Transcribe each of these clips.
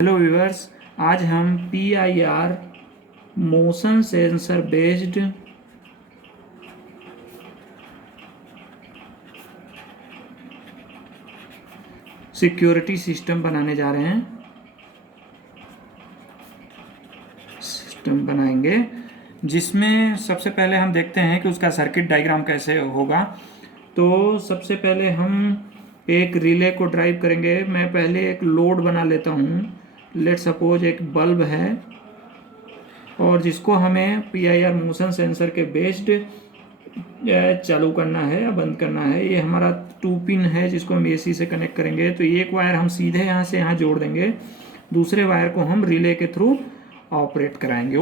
Hello viewers, आज हम PIR motion sensor based security system बनाने जा रहे हैं। सिस्टम बनाएंगे जिसमें सबसे पहले हम देखते हैं कि उसका सर्किट डायग्राम कैसे होगा। तो सबसे पहले हम एक रिले को ड्राइव करेंगे। मैं पहले एक लोड बना लेता हूँ। लेट सपोज एक बल्ब है और जिसको हमें PIR मोशन सेंसर के बेस्ड चालू करना है या बंद करना है। ये हमारा 2 पिन है जिसको हम AC से कनेक्ट करेंगे। तो एक वायर हम सीधे यहाँ से यहाँ जोड़ देंगे, दूसरे वायर को हम रिले के थ्रू ऑपरेट कराएंगे।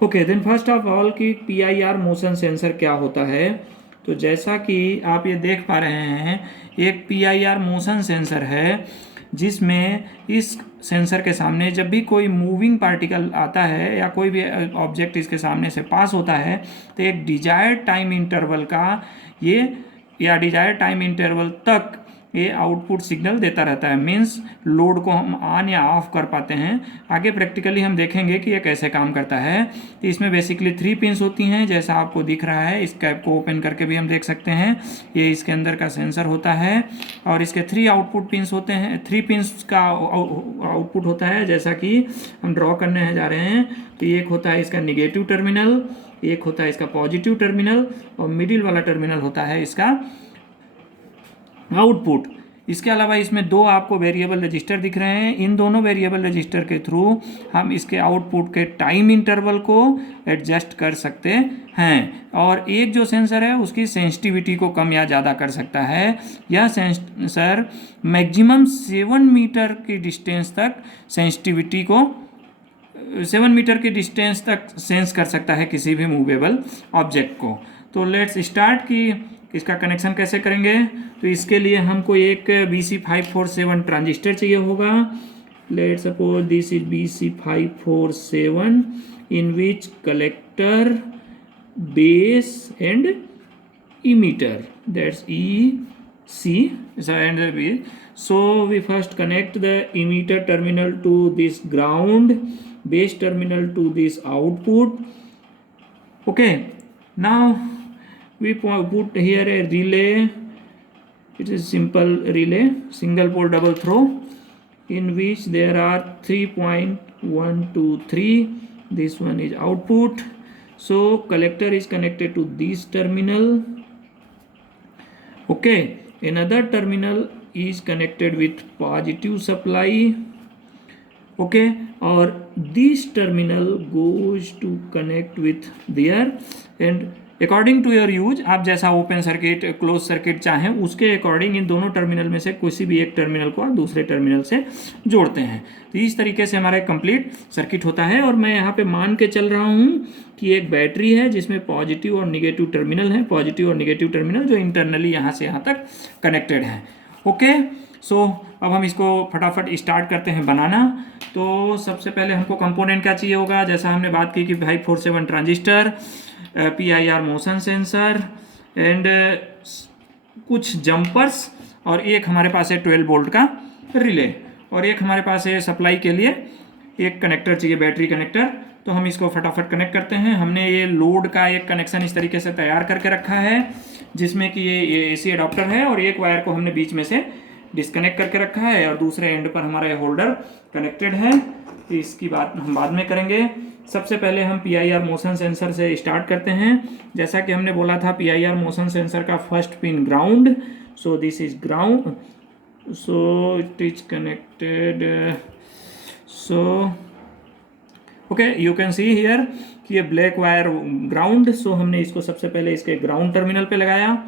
Okay then first of all कि PIR मोशन सेंसर क्या होता है। तो जैसा कि आप ये देख पा रहे हैं, एक PIR मोशन सेंसर है जिसमें इस सेंसर के सामने जब भी कोई मूविंग पार्टिकल आता है या कोई भी ऑब्जेक्ट इसके सामने से पास होता है तो एक डिजायर्ड टाइम इंटरवल का ये या डिजायर्ड टाइम इंटरवल तक ये आउटपुट सिग्नल देता रहता है। मीन्स लोड को हम ऑन या ऑफ कर पाते हैं। आगे प्रैक्टिकली हम देखेंगे कि ये कैसे काम करता है। तो इसमें बेसिकली 3 पिन्स होती हैं जैसा आपको दिख रहा है। इस कैप को ओपन करके भी हम देख सकते हैं। ये इसके अंदर का सेंसर होता है और इसके 3 आउटपुट पिन्स होते हैं। 3 पिन्स का आउटपुट होता है जैसा कि हम ड्रॉ करने जा रहे हैं। तो एक होता है इसका निगेटिव टर्मिनल, एक होता है इसका पॉजिटिव टर्मिनल और मिडिल वाला टर्मिनल होता है इसका आउटपुट। इसके अलावा इसमें 2 आपको वेरिएबल रजिस्टर दिख रहे हैं। इन दोनों वेरिएबल रजिस्टर के थ्रू हम इसके आउटपुट के टाइम इंटरवल को एडजस्ट कर सकते हैं और एक जो सेंसर है उसकी सेंसिटिविटी को कम या ज़्यादा कर सकता है। यह सेंसर मैक्सिमम 7 मीटर की डिस्टेंस तक सेंसिटिविटी को 7 मीटर की डिस्टेंस तक सेंस कर सकता है किसी भी मूवेबल ऑब्जेक्ट को। तो लेट्स स्टार्ट कि इसका कनेक्शन कैसे करेंगे। तो इसके लिए हमको एक BC547 ट्रांजिस्टर चाहिए होगा। Let suppose this is BC547 in which collector, base and emitter, that's EC and B. So we first connect the emitter terminal to this ground, base terminal to this output. Okay, now we put here a relay. It is simple relay, single pole double throw, in which there are 3.123. This one is output. So collector is connected to this terminal. Okay, another terminal is connected with positive supply. Okay, or this terminal goes to connect with there and according to your use आप जैसा open circuit close circuit चाहें उसके according इन दोनों terminal में से किसी भी एक टर्मिनल को आप दूसरे टर्मिनल से जोड़ते हैं। तो इस तरीके से हमारा कंप्लीट सर्किट होता है। और मैं यहाँ पे मान के चल रहा हूँ कि एक बैटरी है जिसमें पॉजिटिव और निगेटिव टर्मिनल है, पॉजिटिव और निगेटिव टर्मिनल जो इंटरनली यहाँ से यहाँ तक कनेक्टेड है। ओके, सो अब हम इसको फटाफट स्टार्ट करते हैं बनाना। तो सबसे पहले हमको कंपोनेंट क्या चाहिए होगा, जैसा हमने बात की कि 547 transistor, PIR motion sensor and कुछ जंपर्स और एक हमारे पास है 12 वोल्ट का रिले और एक हमारे पास है सप्लाई के लिए एक कनेक्टर चाहिए, बैटरी कनेक्टर। तो हम इसको फटाफट कनेक्ट करते हैं। हमने ये लोड का एक कनेक्शन इस तरीके से तैयार करके रखा है जिसमें कि ये AC अडॉप्टर है और एक वायर को हमने बीच में से डिस्कनेक्ट करके रखा है और दूसरे एंड पर हमारा ये होल्डर कनेक्टेड है। तो इसकी बात हम बाद में करेंगे। सबसे पहले हम PIR मोशन सेंसर से स्टार्ट करते हैं। जैसा कि हमने बोला था PIR मोशन सेंसर का first pin ground, so this is ground, so it is connected. So okay, you can see here कि ये ब्लैक वायर ग्राउंड। सो हमने इसको सबसे पहले इसके ग्राउंड टर्मिनल पे लगाया।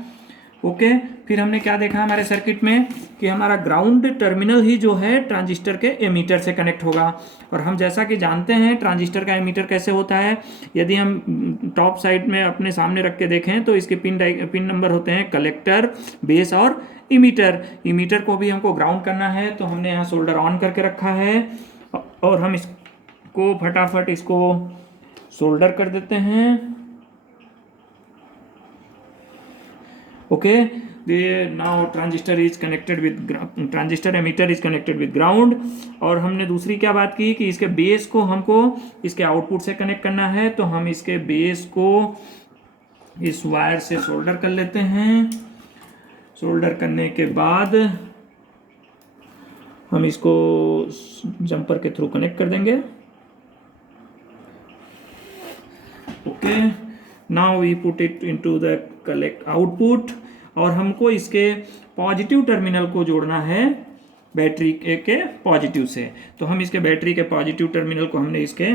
ओके, फिर हमने क्या देखा हमारे सर्किट में कि हमारा ग्राउंड टर्मिनल ही जो है ट्रांजिस्टर के एमीटर से कनेक्ट होगा। और हम जैसा कि जानते हैं ट्रांजिस्टर का एमीटर कैसे होता है, यदि हम टॉप साइड में अपने सामने रख के देखें तो इसके पिन नंबर होते हैं कलेक्टर, बेस और इमीटर। इमीटर को भी हमको ग्राउंड करना है तो हमने यहाँ सोल्डर ऑन करके रखा है और हम इसको फटाफट इसको सोल्डर कर देते हैं। Okay, now transistor is connected with transistor emitter is connected with ground. और हमने दूसरी क्या बात की कि इसके बेस को हमको इसके आउटपुट से कनेक्ट करना है, तो हम इसके बेस को इस वायर से सोल्डर कर लेते हैं। सोल्डर करने के बाद हम इसको जंपर के थ्रू कनेक्ट कर देंगे। Okay, now we put it into the collect output, और हमको इसके पॉजिटिव टर्मिनल को जोड़ना है बैटरी के पॉजिटिव से। तो हम इसके बैटरी के पॉजिटिव टर्मिनल को हमने इसके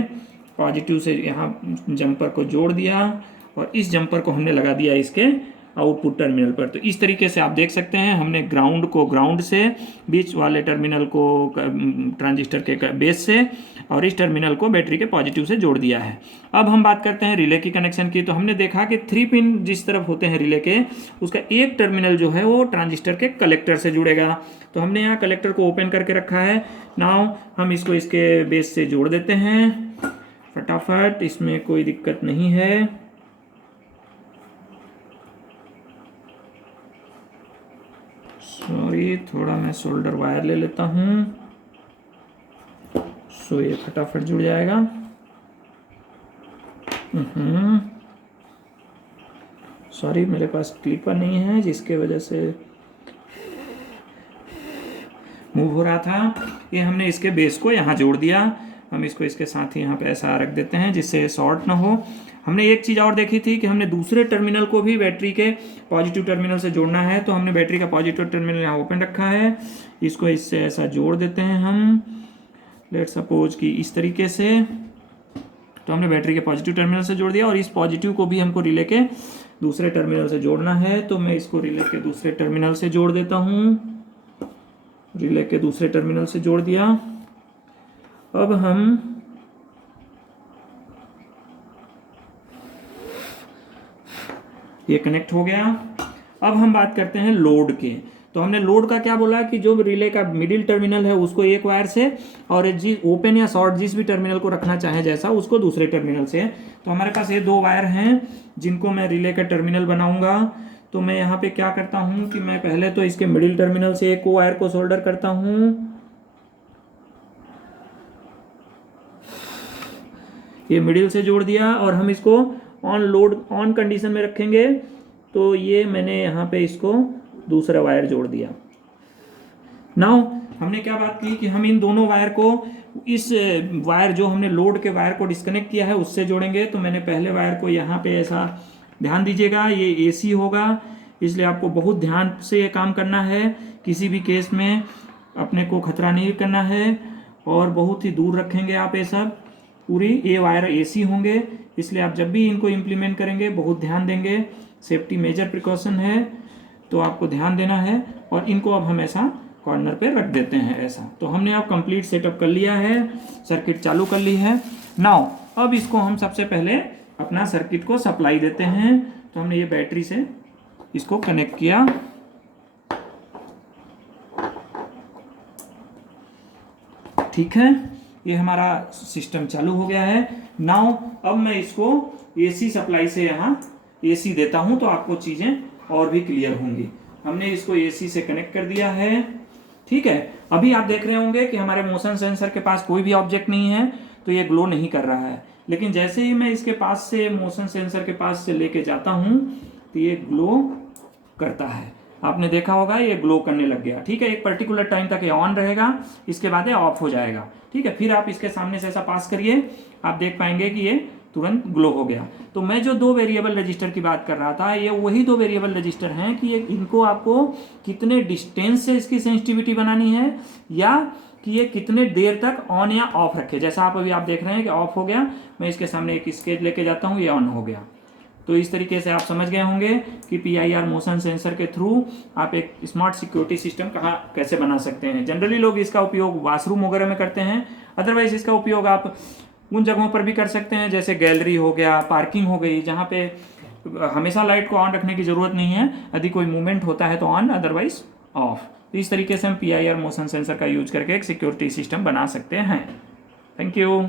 पॉजिटिव से यहाँ जंपर को जोड़ दिया, और इस जंपर को हमने लगा दिया इसके आउटपुट टर्मिनल पर। तो इस तरीके से आप देख सकते हैं हमने ग्राउंड को ग्राउंड से, बीच वाले टर्मिनल को ट्रांजिस्टर के बेस से, और इस टर्मिनल को बैटरी के पॉजिटिव से जोड़ दिया है। अब हम बात करते हैं रिले की कनेक्शन की। तो हमने देखा कि 3 पिन जिस तरफ होते हैं रिले के, उसका एक टर्मिनल जो है वो ट्रांजिस्टर के कलेक्टर से जुड़ेगा। तो हमने यहाँ कलेक्टर को ओपन करके रखा है। नाउ हम इसको इसके बेस से जोड़ देते हैं फटाफट, इसमें कोई दिक्कत नहीं है। सॉरी, थोड़ा मैं सोल्डर वायर ले लेता हूँ, सो ये फटाफट जुड़ जाएगा। सॉरी, मेरे पास क्लिपर नहीं है जिसके वजह से मूव हो रहा था। ये हमने इसके बेस को यहाँ जोड़ दिया। हम इसको इसके साथ ही यहाँ पे ऐसा रख देते हैं जिससे शॉर्ट ना हो। हमने एक चीज़ और देखी थी कि हमने दूसरे टर्मिनल को भी बैटरी के पॉजिटिव टर्मिनल से जोड़ना है। तो हमने बैटरी का पॉजिटिव टर्मिनल यहाँ ओपन रखा है, इसको इससे ऐसा जोड़ देते हैं हम, लेट सपोज कि इस तरीके से। तो हमने बैटरी के पॉजिटिव टर्मिनल से जोड़ दिया, और इस पॉजिटिव को भी हमको रिले के दूसरे टर्मिनल से जोड़ना है। तो मैं इसको रिले के दूसरे टर्मिनल से जोड़ देता हूँ, रिले के दूसरे टर्मिनल से जोड़ दिया। अब हम ये कनेक्ट हो गया। अब हम बात करते हैं लोड के। तो हमने लोड का क्या बोला कि जो रिले का मिडिल टर्मिनल है उसको एक वायर से, और ओपन या शॉर्ट जिस भी टर्मिनल को रखना चाहे जैसा, उसको दूसरे टर्मिनल से। तो हमारे पास ये 2 वायर हैं जिनको मैं रिले का टर्मिनल बनाऊंगा। तो मैं यहाँ पे क्या करता हूँ कि मैं पहले तो इसके मिडिल टर्मिनल से एक वायर को सोल्डर करता हूँ, ये मिडिल से जोड़ दिया, और हम इसको ऑन लोड ऑन कंडीशन में रखेंगे। तो ये मैंने यहाँ पे इसको दूसरा वायर जोड़ दिया। नाउ हमने क्या बात की कि हम इन दोनों वायर को इस वायर जो हमने लोड के वायर को डिस्कनेक्ट किया है उससे जोड़ेंगे। तो मैंने पहले वायर को यहाँ पे ऐसा, ध्यान दीजिएगा ये AC होगा, इसलिए आपको बहुत ध्यान से ये काम करना है। किसी भी केस में अपने को खतरा नहीं करना है, और बहुत ही दूर रखेंगे आप ये सब। पूरी ये वायर AC होंगे, इसलिए आप जब भी इनको इम्प्लीमेंट करेंगे बहुत ध्यान देंगे। सेफ्टी मेजर प्रिकॉशन है, तो आपको ध्यान देना है। और इनको अब हम ऐसा कॉर्नर पे रख देते हैं ऐसा। तो हमने अब कंप्लीट सेटअप कर लिया है, सर्किट चालू कर ली है। नाउ अब इसको हम सबसे पहले अपना सर्किट को सप्लाई देते हैं। तो हमने ये बैटरी से इसको कनेक्ट किया, ठीक है, ये हमारा सिस्टम चालू हो गया है। नाउ अब मैं इसको AC सप्लाई से यहाँ AC देता हूँ, तो आपको चीज़ें और भी क्लियर होंगी। हमने इसको AC से कनेक्ट कर दिया है, ठीक है। अभी आप देख रहे होंगे कि हमारे मोशन सेंसर के पास कोई भी ऑब्जेक्ट नहीं है, तो ये ग्लो नहीं कर रहा है। लेकिन जैसे ही मैं इसके पास से मोशन सेंसर के पास से लेके जाता हूँ तो ये ग्लो करता है। आपने देखा होगा ये ग्लो करने लग गया, ठीक है। एक पर्टिकुलर टाइम तक ये ऑन रहेगा, इसके बाद ये ऑफ हो जाएगा, ठीक है। फिर आप इसके सामने से ऐसा पास करिए, आप देख पाएंगे कि ये तुरंत ग्लो हो गया। तो मैं जो 2 वेरिएबल रजिस्टर की बात कर रहा था, ये वही 2 वेरिएबल रजिस्टर हैं कि ये इनको आपको कितने डिस्टेंस से इसकी सेंसिटिविटी बनानी है, या कि ये कितने देर तक ऑन या ऑफ रखे। जैसा आप अभी आप देख रहे हैं कि ऑफ हो गया, मैं इसके सामने एक स्केच लेके जाता हूँ, ये ऑन हो गया। तो इस तरीके से आप समझ गए होंगे कि PIR मोशन सेंसर के थ्रू आप एक स्मार्ट सिक्योरिटी सिस्टम कैसे बना सकते हैं। जनरली लोग इसका उपयोग वॉशरूम वगैरह में करते हैं, अदरवाइज इसका उपयोग आप उन जगहों पर भी कर सकते हैं जैसे गैलरी हो गया, पार्किंग हो गई, जहाँ पे हमेशा लाइट को ऑन रखने की ज़रूरत नहीं है। यदि कोई मूवमेंट होता है तो ऑन, अदरवाइज ऑफ। तो इस तरीके से हम PIR मोशन सेंसर का यूज करके एक सिक्योरिटी सिस्टम बना सकते हैं। Thank you.